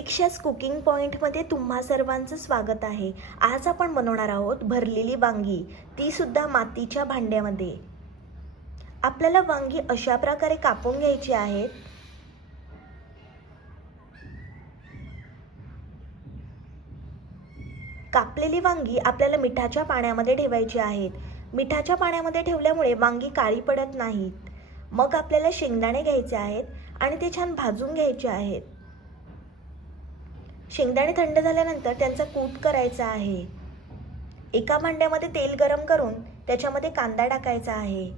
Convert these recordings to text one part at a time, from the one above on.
प्रतीक्षाच cooking पॉईंटमध्ये तुम्हा सर्वांचं स्वागत आहे. आज आपण बनवणार आहोत भरलेली वांगी. ती सुद्धा मातीच्या भांड्यामध्ये. आपल्याला वांगी अशा प्रकारे कापून घ्यायची आहेत. कापलेली वांगी आपल्याला मिठाच्या पाण्यामध्ये ठेवायची आहेत. मिठाच्या पाण्यामध्ये ठेवल्यामुळे वांगी काळी पडत नाहीत. मग आपल्याला शेंगदाणे घ्यायचे आहेत आणि ते छान भाजून घ्यायचे आहेत. शेंगदाणे थंड झाल्यानंतर त्यांचा कूट करायचा आहे. एका भांड्यामध्ये तेल गरम करून त्याच्यामध्ये कांदा टाकायचा आहे.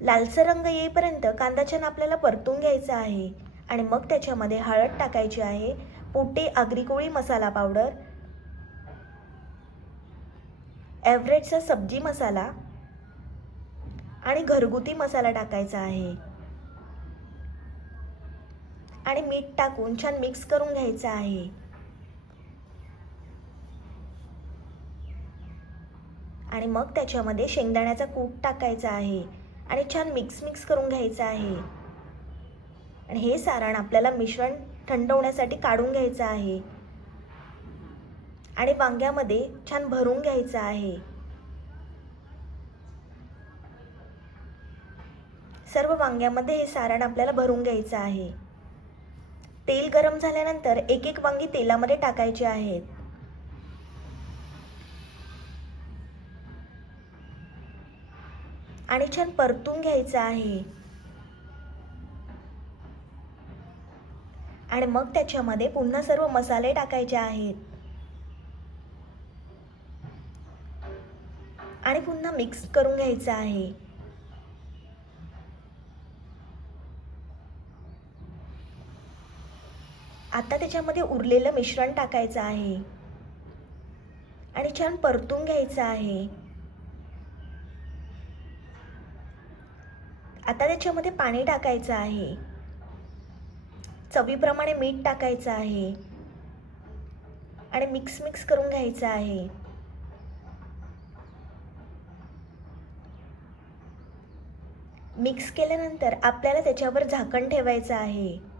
लालसर रंग येईपर्यंत कांदा छान आपल्याला परतून घ्यायचा आहे आणि मग त्याच्यामध्ये हळद टाकायची आहे पोटे आगरी मसाला पावडर एव्हरेजचा सब्जी मसाला आणि घरगुती मसाला टाकायचा आहे. आणि मीठ टाकून छान मिक्स करून घ्यायचं आहे. आणि मग त्याच्यामध्ये शेंगदाण्याचा कूट टाकायचा आहे आणि छान मिक्स मिक्स करून घ्यायचं आहे. आणि हे सारण आपल्याला मिश्रण थंड होण्यासाठी काढून घ्यायचं आहे. आणि वांग्यामध्ये छान भरून घ्यायचं आहे. सर्व वांग्यामध्ये हे सारण आपल्याला भरून घ्यायचं आहे. तेल गरम झाल्यानंतर एक एक वांगी तेलामध्ये टाकायची आहेत आणि छान परतून घ्यायचं आहे. आणि मग त्याच्यामध्ये पुन्हा सर्व मसाले टाकायचे आहेत. आणि पुन्हा मिक्स करून घ्यायचं आहे. आता त्याच्यामध्ये उरलेलं मिश्रण टाकायचं आहे. आणि छान परतून घ्यायचं आहे. आता त्याच्यामध्ये पाणी टाकायचं आहे. चवीप्रमाणे मीठ टाकायचं आहे. आणि मिक्स मिक्स करून घ्यायचं आहे. मिक्स केल्यानंतर आपल्याला त्याच्यावर झाकण ठेवायचं आहे.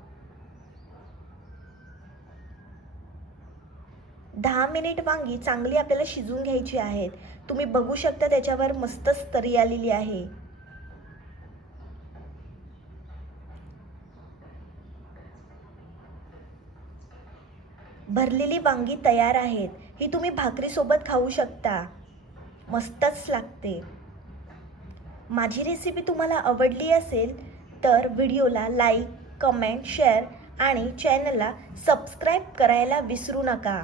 दहा मिनिट वांगी चांगली आपल्याला शिजून घ्यायची आहेत. तुम्ही बघू शकता त्याच्यावर मस्तच तरी आलेली आहे. भरलेली वांगी तयार आहेत. ही तुम्ही भाकरीसोबत खाऊ शकता. मस्तच लागते. माझी रेसिपी तुम्हाला आवडली असेल तर व्हिडिओला लाईक कमेंट शेअर आणि चॅनलला सबस्क्राईब करायला विसरू नका.